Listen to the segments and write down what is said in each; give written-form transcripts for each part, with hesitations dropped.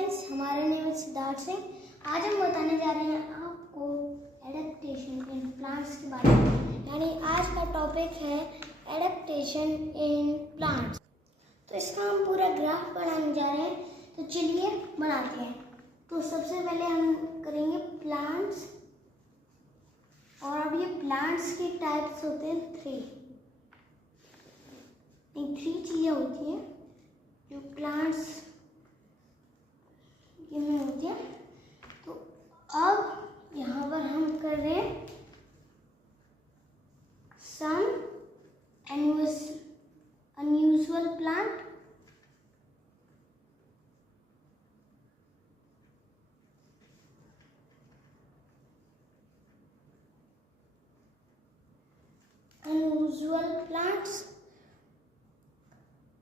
Friends, हमारा name है सिद्धार्थ सिंह। आज हम बताने जा रहे हैं आपको एडेप्टेशन इन प्लांट्स के बारे में। यानी आज का टॉपिक है एडेप्टेशन इन प्लांट्स। तो इसका हम पूरा ग्राफ बनाने जा रहे हैं, तो चलिए बनाते हैं। तो सबसे पहले हम करेंगे प्लांट्स, और अब ये प्लांट्स के टाइप्स होते हैं थ्री चीज़ें होती हैं जो प्लांट्स में होती है। तो अब यहाँ पर हम कर रहे हैं some unusual plant,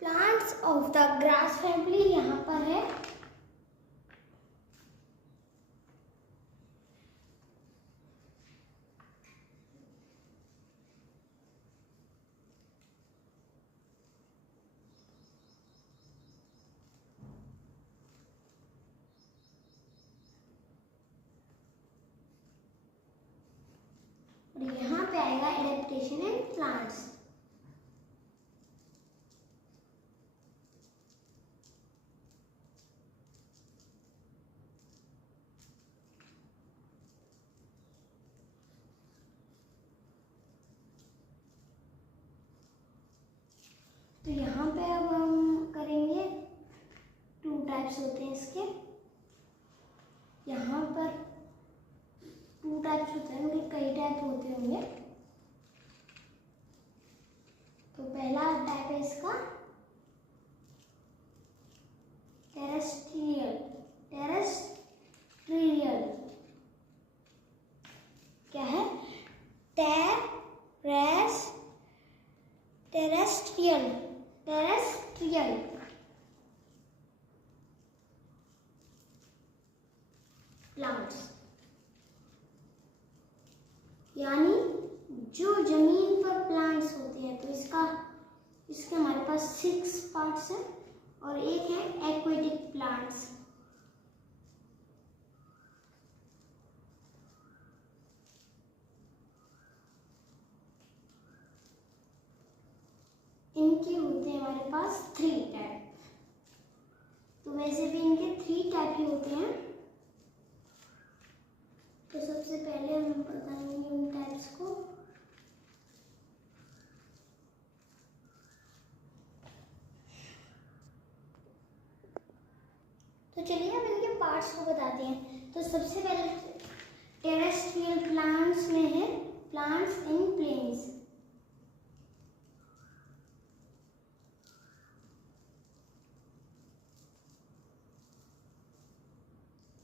plants of the grass family यहाँ पर है। और यहाँ पे आएगा एडेप्टेशन इन प्लांट्स। तो यहाँ पे अब हम करेंगे, टू टाइप्स होते हैं इसके। यहाँ पर टू टाइप्स होते हैं, उनके कई टाइप होते होंगे। तो पहला टाइप है इसका टेरेस्ट्रियल। क्या है? टेरेस्ट्रियल प्लांट्स, यानी जो जमीन पर प्लांट्स होते हैं। तो इसके हमारे पास 6 पार्ट्स हैं, और एक है एक्वेटिक प्लांट्स। इनके होते हैं हमारे पास 3 टाइप। तो वैसे भी इनके 3 टाइप ही होते हैं। तो सबसे पहले हम बताएंगे उन टाइप्स को। तो चलिए हम इनके पार्ट्स को बताते हैं। तो सबसे पहले टेरेस्ट्रियल प्लांट्स में है प्लांट्स इन प्लेन्स।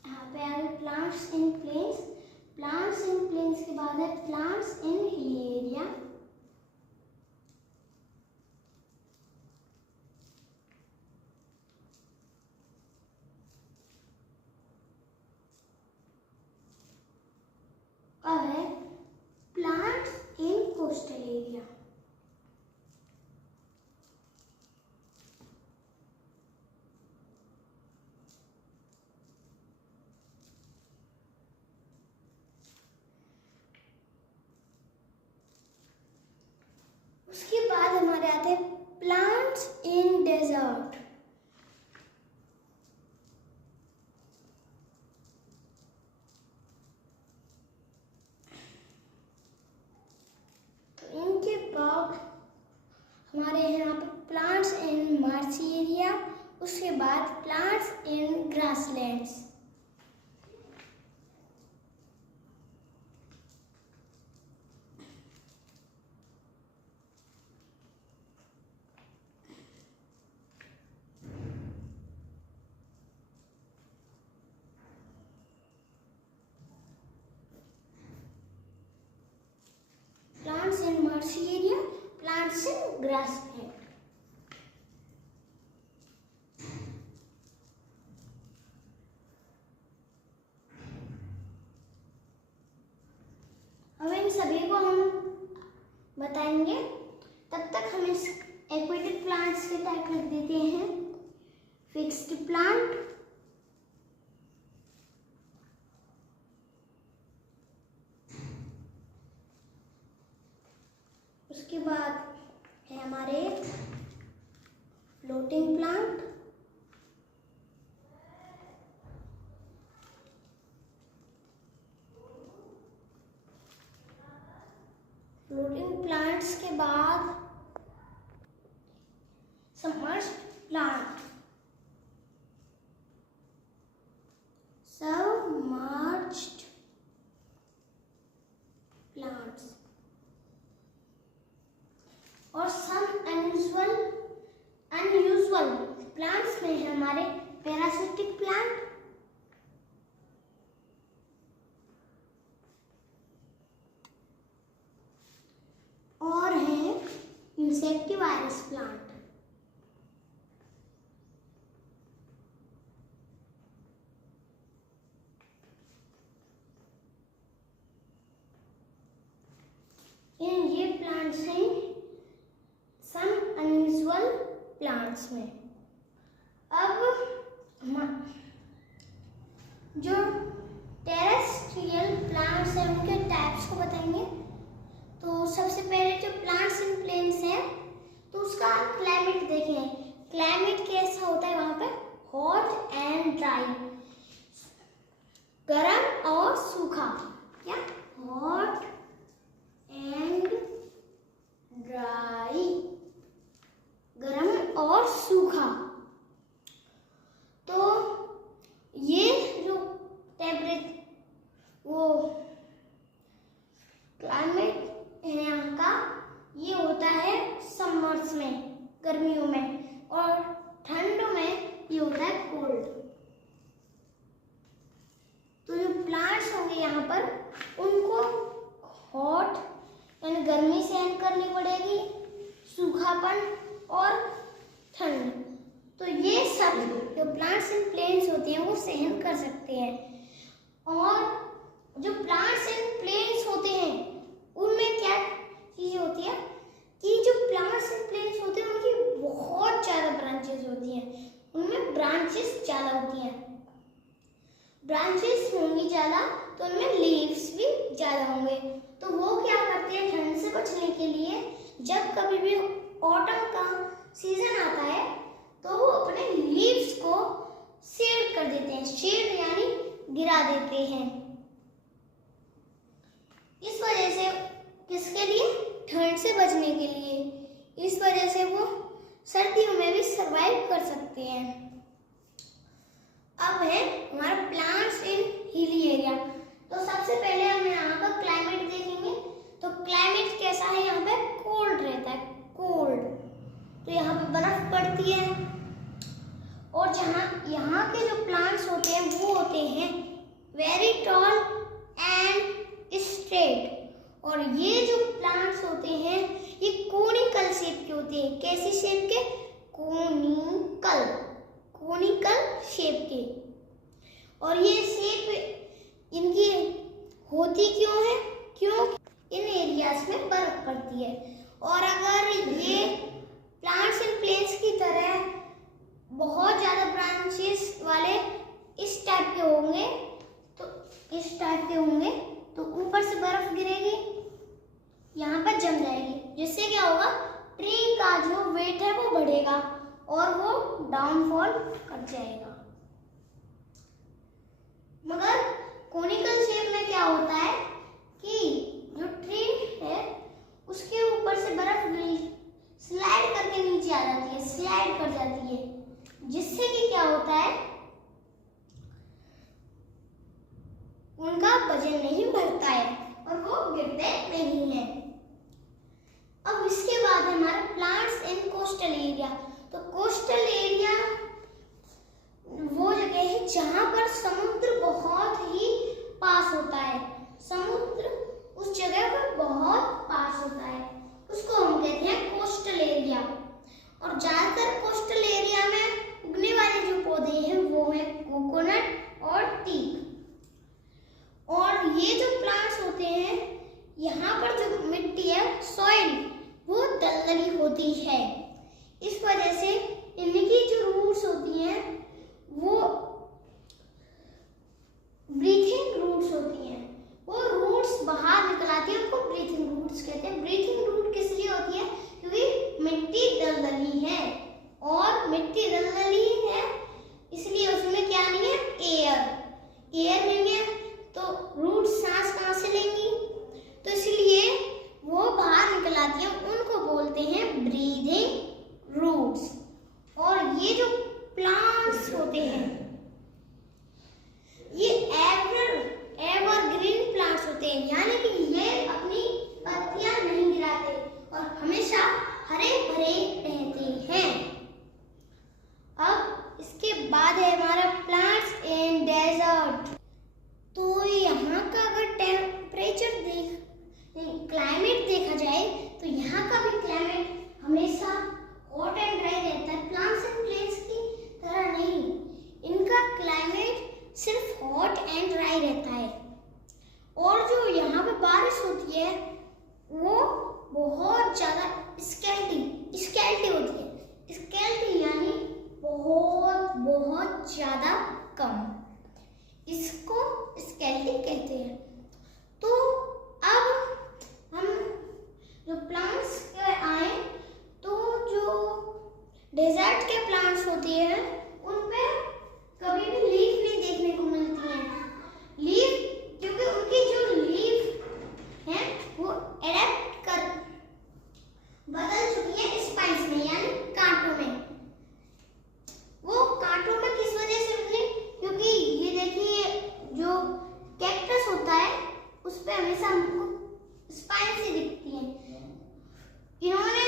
यहाँ पे आ गए plants in plains. Plants in plains के बाद है प्लांट्स इन हिली एरिया। अब है प्लांट्स इन कोस्टल एरिया। उसके बाद हमारे आते हैं प्लांट्स इन डेजर्ट। तो इनके बाद हमारे यहाँ पे प्लांट्स इन मार्शी एरिया। उसके बाद plants in grasslands. Plants in marshy area, plants in grassland. अब इन सभी को हम बताएंगे, तब तक हम इस एक्वेटिक प्लांट्स के टाइप लिख देते हैं। फिक्स्ड प्लांट, प्लांट्स के बाद सबमर्ज्ड प्लांट। सबमर्ज्ड प्लांट्स और सम अनयूजुअल प्लांट्स में है हमारे पैरासिटिक प्लांट, और है इंसेक्टिवाइरस प्लांट। ये प्लांट्स हैं सम अनयूजुअल प्लांट्स में। अब जो टेरेस्ट्रियल प्लांट्स हैं उनके टाइप्स को बताएंगे। तो सबसे पहले जो प्लांट्स इन प्लेन्स है तो उसका क्लाइमेट देखें। क्लाइमेट कैसा होता है वहां पे? हॉट एंड ड्राई, गर्म और सूखा। क्या? हॉट एंड ड्राई, गर्म और सूखा। तो ये जो टेम्परेचर वो क्लाइमेट है यहाँ का, ये होता है समर्स में, गर्मियों में, और ठंड में ये होता है कोल्ड। तो जो प्लांट्स होंगे यहाँ पर उनको हॉट यानी गर्मी सहन करनी पड़ेगी, सूखापन और ठंड। तो ये सब जो प्लांट्स इन प्लेन्स होते हैं वो सहन कर सकते हैं। और जो प्लांट्स इन प्लेन्स होते हैं उनमें क्या चीज होती है कि जो प्लांट्स इन प्लेन्स होते हैं उनकी बहुत ज्यादा ब्रांचेस होती हैं, उनमें ब्रांचेस ज्यादा होती हैं। ब्रांचेस होंगी ज्यादा तो उनमें लीव्स भी ज्यादा होंगे। तो वो क्या करते हैं ठंड से बचने के लिए, जब कभी भी ऑटम का सीजन आता है तो वो अपने लीव्स को शेड कर देते हैं। शेड यानी गिरा देते हैं। इस वजह से किसके लिए? ठंड से बचने के लिए। इस वजह से वो सर्दियों में भी सरवाइव कर सकते हैं। अब है हमारा प्लांट्स इन हिली एरिया। तो सबसे पहले हम यहाँ का क्लाइमेट देखेंगे। तो क्लाइमेट कैसा है? यहाँ पे कोल्ड रहता है, कोल्ड। तो यहाँ पे बर्फ पड़ती है, और जहाँ यहाँ के जो प्लांट्स होते हैं वो होते हैं वेरी टॉल एंड स्ट्रेट। और ये जो प्लांट्स होते हैं ये कोनिकल शेप के होते हैं। कैसी शेप के? कोनिकल, कोनिकल शेप के। और ये शेप इनकी होती क्यों है? क्योंकि इन एरियाज में बर्फ पड़ती है। और अगर ये प्लांट्स इन प्लेन्स की तरह बहुत ज्यादा ब्रांचेस वाले इस टाइप के होंगे, तो इस टाइप के होंगे तो ऊपर से बर्फ गिरेगी, यहाँ पर जम जाएगी, जिससे क्या होगा? ट्री का जो वेट है वो बढ़ेगा और वो डाउनफॉल कर जाएगा। मगर कोनिकल शेप में क्या होता है कि जो ट्री है उसके ऊपर से बर्फ स्लाइड करके नीचे आ जाती है, स्लाइड कर जाती है, जिससे कि क्या होता है? उनका वजन नहीं बढ़ता है और वो गिरते नहीं है। अब इसके बाद हमारे प्लांट्स इन कोस्टल एरिया। तो कोस्टल एरिया वो जगह है जहां पर समुद्र बहुत ही पास होता है। समुद्र उस जगह पर बहुत पास होता है, उसको हम कहते हैं कोस्टल एरिया। और ज्यादातर कोस्टल एरिया में उगने वाले जो पौधे हैं वो है कोकोनट और टीक। और ये जो प्लांट्स होते हैं यहाँ पर जो मिट्टी है सॉइल वो दलदली होती है। इस वजह से इनकी जो रूट्स होती हैं वो यहाँ का अगर टेम्परेचर क्लाइमेट देखा जाए तो यहाँ का भी क्लाइमेट हमेशा हॉट एंड ड्राई रहता है। प्लांट्स एंड प्लेन्स की तरह नहीं, इनका क्लाइमेट सिर्फ हॉट एंड ड्राई रहता है। और जो यहाँ पे बारिश होती है वो बहुत ज़्यादा स्केल्टी होती है। स्केल्टी यानी बहुत ज़्यादा कम, इसको स्केल्टी कहते हैं। तो अब हम जो प्लांट्स के आए तो जो डेजर्ट के प्लांट्स होती है उन पे कभी भी लीफ नहीं देखने को मिलती है। लीफ क्योंकि उनकी जो लीफ है वो एडेप्ट कर बदल चुकी है स्पाइस में यानी कांटों में। वो कांटों में किस वजह से बदली? क्योंकि ये देखिए जो कैक्टस होता है उस पे हमेशा हमको स्पाइस ही दिखती है। इन्होंने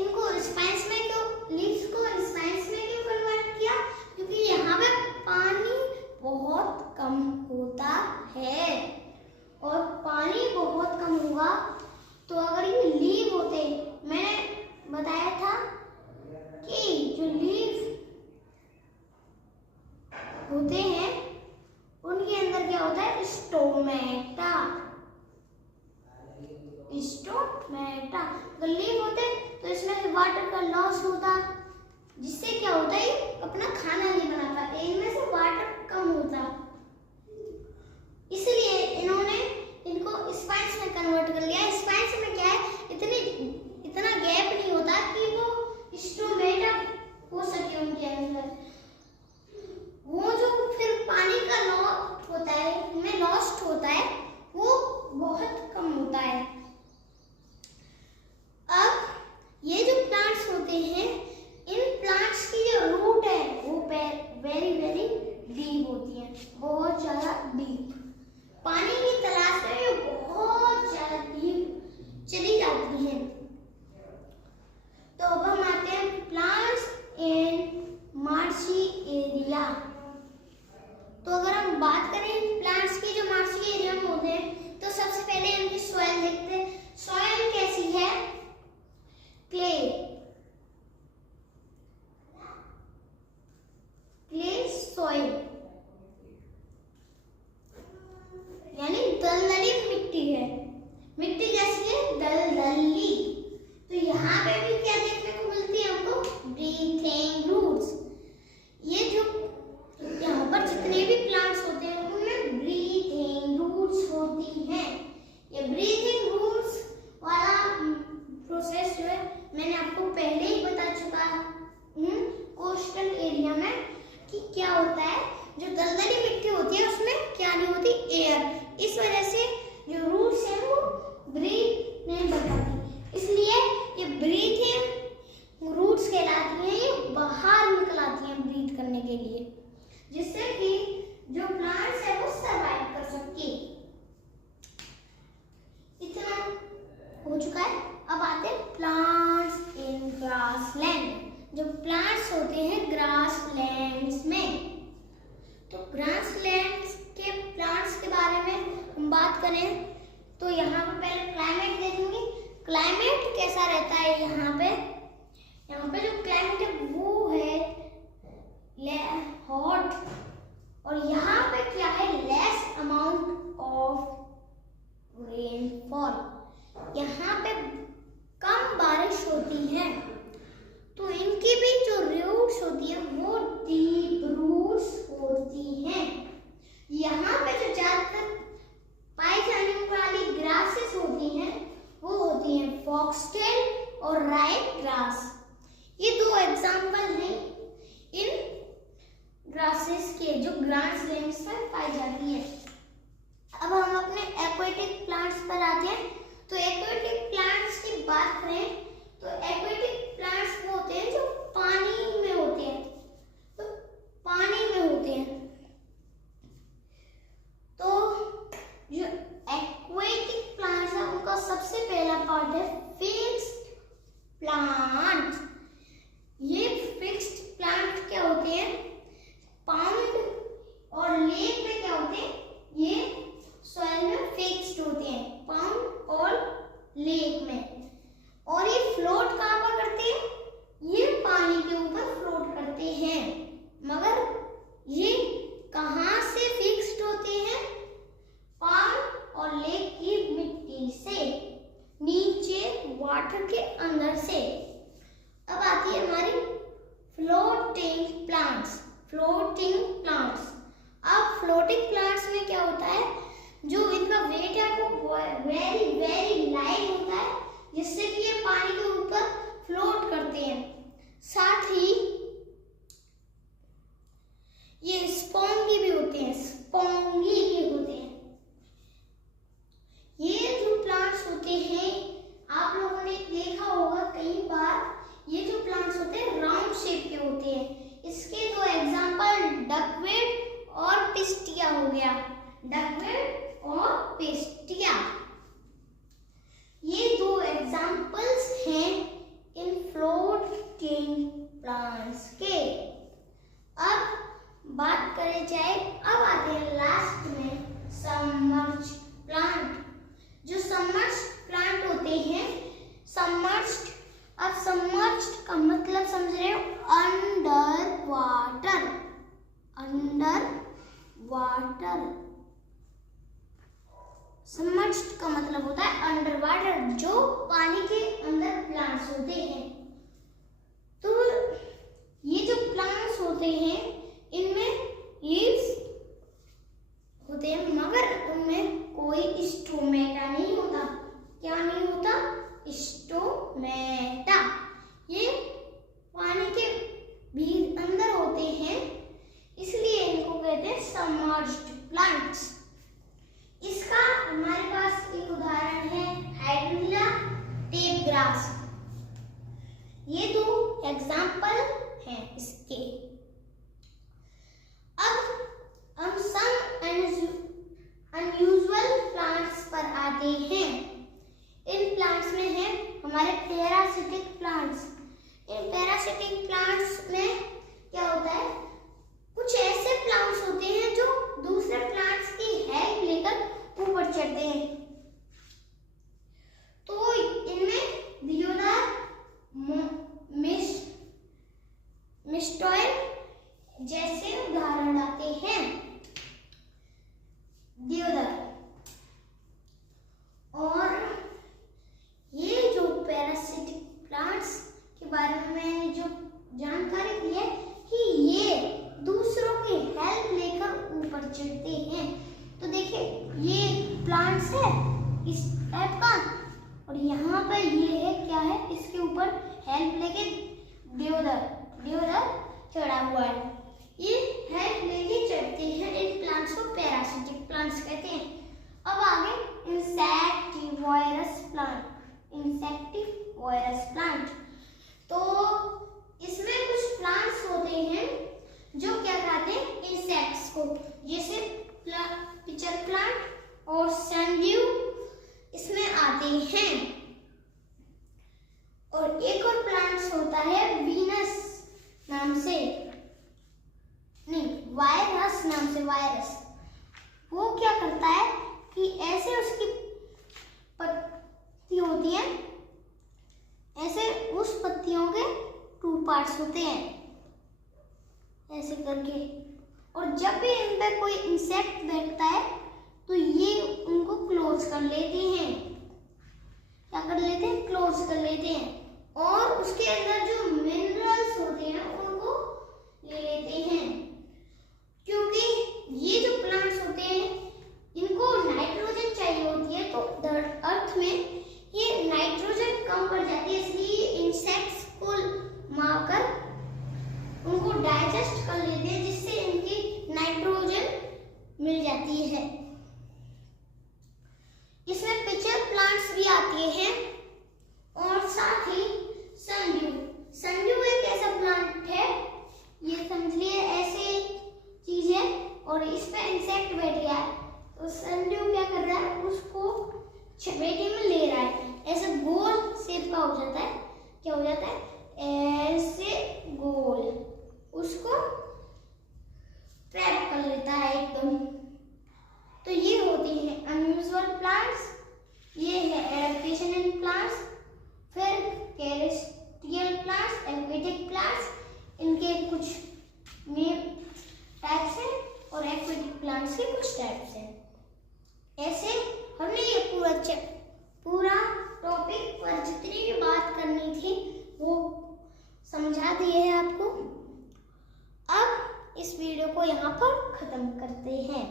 इनको स्पाइस में क्यों, लीव्स को स्पाइस में क्यों कन्वर्ट किया? क्योंकि यहाँ पे पानी बहुत कम होता है और पानी बहुत कम होगा तो अगर ये लीव होते, मैंने बताया था कि जो लीव होते हैं उनके अंदर क्या होता है? स्टोमेटा। अगर लीव होते तो इसमें से वाटर का लॉस होता, जिससे क्या होता है अपना खाना नहीं बना पाते, इनमें से वाटर कम होता। इसलिए इन्होंने इनको स्पाइस में कन्वर्ट कर लिया। स्पाइस में क्या है, इतना गैप नहीं होता कि वो स्टोमेटा हो सके उनके अंदर। वो जो फिर पानी का लॉस होता है, उनमें लॉस्ट होता है, वो बहुत कम होता है। अब ये जो प्लांट्स होते हैं, इन प्लांट्स की जो रूट है वो वेरी वेरी डीप होती है, बहुत ज्यादा डीप। पानी की तलाश में ये बहुत ज्यादा डीप चली जाती है। तो अब हम आते हैं प्लांट्स इन मार्शी एरिया। तो अगर हम बात करें प्लांट्स की जो मार्शी एरिया में होते हैं तो सबसे पहले इनकी सॉइल देखते हैं। सॉइल कैसी है? क्ले सॉइल यानी दलदली मिट्टी है। मिट्टी कैसी है? दलदली। तो यहाँ पे भी क्या देखने को मिलती है हमको? Breathing roots. ये जो यहाँ पर जितने भी प्लांट्स होते हैं उनमें ब्रीथिंग रूट्स होती हैं। ये ब्रीथिंग रूट्स वाला प्रोसेस जो है मैंने आपको पहले ही बता चुका हूँ कोस्टल एरिया में कि क्या होता है। जो दलदली मिट्टी होती है उसमें क्या नहीं होती? एयर। इस वजह से जो रूट्स हैं वो ब्रीथ नहीं कर पाती, इसलिए ये ब्रीथिंग रूट्स कहलाती हैं। ये बाहर निकल आती हैं ब्रीथ करने के लिए, जिससे कि जो प्लांट्स है वो सर्वाइव कर सके। इतना हो चुका है। अब आते हैं प्लांट्स इन ग्रासलैंड। जो प्लांट्स होते हैं ग्रासलैंड्स में, तो ग्रासलैंड्स के प्लांट्स के बारे में हम बात करें तो यहाँ पे पहले क्लाइमेट देखेंगे। क्लाइमेट कैसा रहता है यहाँ पे? यहाँ पे जो क्लाइमेट है वो है हॉट, और यहाँ पे क्या है? Less amount of rainfall. यहाँ पे कम बारिश होती है, तो इनकी भी जो रूट्स होती है वो डीप रूट्स होती हैं। यहाँ पे जो ज्यादातर पाई जाने वाली ग्रासेस होती हैं वो होती हैं फॉक्सटेल और राइट ग्रास। ये दो एग्जाम्पल हैं इन ग्रासेस के जो ग्रासलैंड्स में पाई जाती है। अब हम अपने एक्वेटिक प्लांट्स पर आते हैं। तो एक्वेटिक प्लांट्स की बात करें तो एक्वेटिक प्लांट्स वो होते हैं जो पानी में होते हैं, तो पानी में होते हैं। तो जो एक्वेटिक प्लांट्स है उनका सबसे पहला पार्ट है फिक्स्ड प्लांट। ये फिक्स्ड प्लांट क्या होते हैं? पाउंड और लेक में क्या होते हैं? ये फ्लोटिंग प्लांट्स। अब फ्लोटिंग प्लांट्स में क्या होता है, जो इनका वेट है वो वेरी वेरी लाइट होता है, जिससे कि ये पानी के ऊपर फ्लोट करते हैं। साथ ही ये स्पॉन्गी भी होते हैं, स्पॉन्गी भी होते हैं। ये जो प्लांट्स होते हैं, आप लोगों ने देखा होगा कई बार, ये जो प्लांट्स होते हैं राउंड शेप के होते हैं। इसके दो एग्जांपल डकवेट और पिस्टिया हो गया, डकवेट और पिस्टिया, ये दो एग्जांपल्स हैं इन फ्लोटिंग प्लांट्स के। अब बात करें जाए, अब आते हैं लास्ट में सबमर्ज्ड प्लांट। जो सबमर्ज्ड प्लांट होते हैं, सबमर्ज्ड, अब सबमर्ज्ड का मतलब समझ रहे हो, under water, under water. Submerged का मतलब होता है अंडर वाटर, जो पानी के अंदर प्लांट्स होते हैं। तो ये जो प्लांट्स होते हैं इनमें लीव्स होते हैं, मगर उनमें कोई स्टोमेटा नहीं होता। क्या नहीं होता? स्टोमेटा। ये पानी के भी अंदर होते हैं, इसलिए इनको कहते हैं सबमर्ज्ड प्लांट्स। इसका हमारे पास एक उदाहरण है हाइड्रिला टेप ग्रास। ये दो एग्जाम्पल हैं इसके। अब हम सम अनयूजुअल प्लांट्स पर आते हैं। इन प्लांट्स में है हमारे पैरासिटिक प्लांट्स। इन पैरासिटिक प्लांट्स में क्या होता है, कुछ ऐसे प्लांट्स होते हैं जो दूसरे प्लांट्स की हेल्प लेकर ऊपर चढ़ते हैं। तो इनमें दियोदार, मिस्टॉयल जैसे उदाहरण आते हैं। दियोदार और ये जो पैरासिटिक प्लांट्स के बारे में मैंने जो जानकारी दी है कि ये दूसरों की हेल्प लेकर ऊपर चढ़ते हैं। तो देखिए ये प्लांट्स है इस टाइप का, और यहाँ पर ये है क्या है, इसके ऊपर हेल्प लेके दियोदार चढ़ा हुआ है। ये हेल्प लेके चढ़ते हैं। इन प्लांट्स को पैरासिटिक प्लांट्स कहते हैं। अब आगे इंसेक्टिवोरस प्लांट, इंसेक्टिवोरस प्लांट। तो इसमें कुछ प्लांट्स होते हैं जो क्या खाते हैं, इंसेक्ट्स को, जैसे पिचर प्लांट और सैंड्यू इसमें आते हैं। और एक और प्लांट्स होता है वीनस नाम से, नहीं वायरस नाम से, वायरस। वो क्या करता है कि ऐसे उसकी पत्ती होती है, ऐसे उस पत्तियों के 2 पार्ट्स होते हैं ऐसे करके, और जब भी इन पर कोई इंसेक्ट बैठता है तो ये उनको क्लोज कर लेते हैं। क्या कर लेते हैं? क्लोज कर लेते हैं, और उसके अंदर जो मिनरल्स होते हैं उनको ले लेते हैं। क्योंकि ये जो प्लांट्स होते हैं इनको नाइट्रोजन चाहिए होती है, तो अर्थ में ये नाइट्रोजन कम पड़ जाती है, इसलिए इंसेक्ट्स को मारकर उनको डाइजेस्ट कर लेते हैं, जिससे इनकी नाइट्रोजन मिल जाती है। इसमें पिचर प्लांट्स भी आते हैं, और साथ ही संड्यू एक ऐसा प्लांट है, ये समझिए ऐसे चीज है, और इस पे इंसेक्ट बैठ गया है, तो संड्यू क्या कर रहा है, उसको चपेटे में ले रहा है, ऐसे गोल शेप का हो जाता है। क्या हो जाता है? ऐसे गोल, उसको ट्रैप कर लेता है एकदम। तो ये होती है अनयूजुअल प्लांट्स, ये है एडेप्टेशन इन प्लांट्स। फिर टेरेस्ट्रियल प्लांट्स, एक्वेटिक प्लांट्स, इनके कुछ टाइप्स हैं, और एक्वेटिक प्लांट्स के कुछ टाइप्स हैं। ऐसे हमने ये पूरा टॉपिक पर जितनी भी बात करनी थी वो समझा दिए है आपको। अब इस वीडियो को यहाँ पर ख़त्म करते हैं।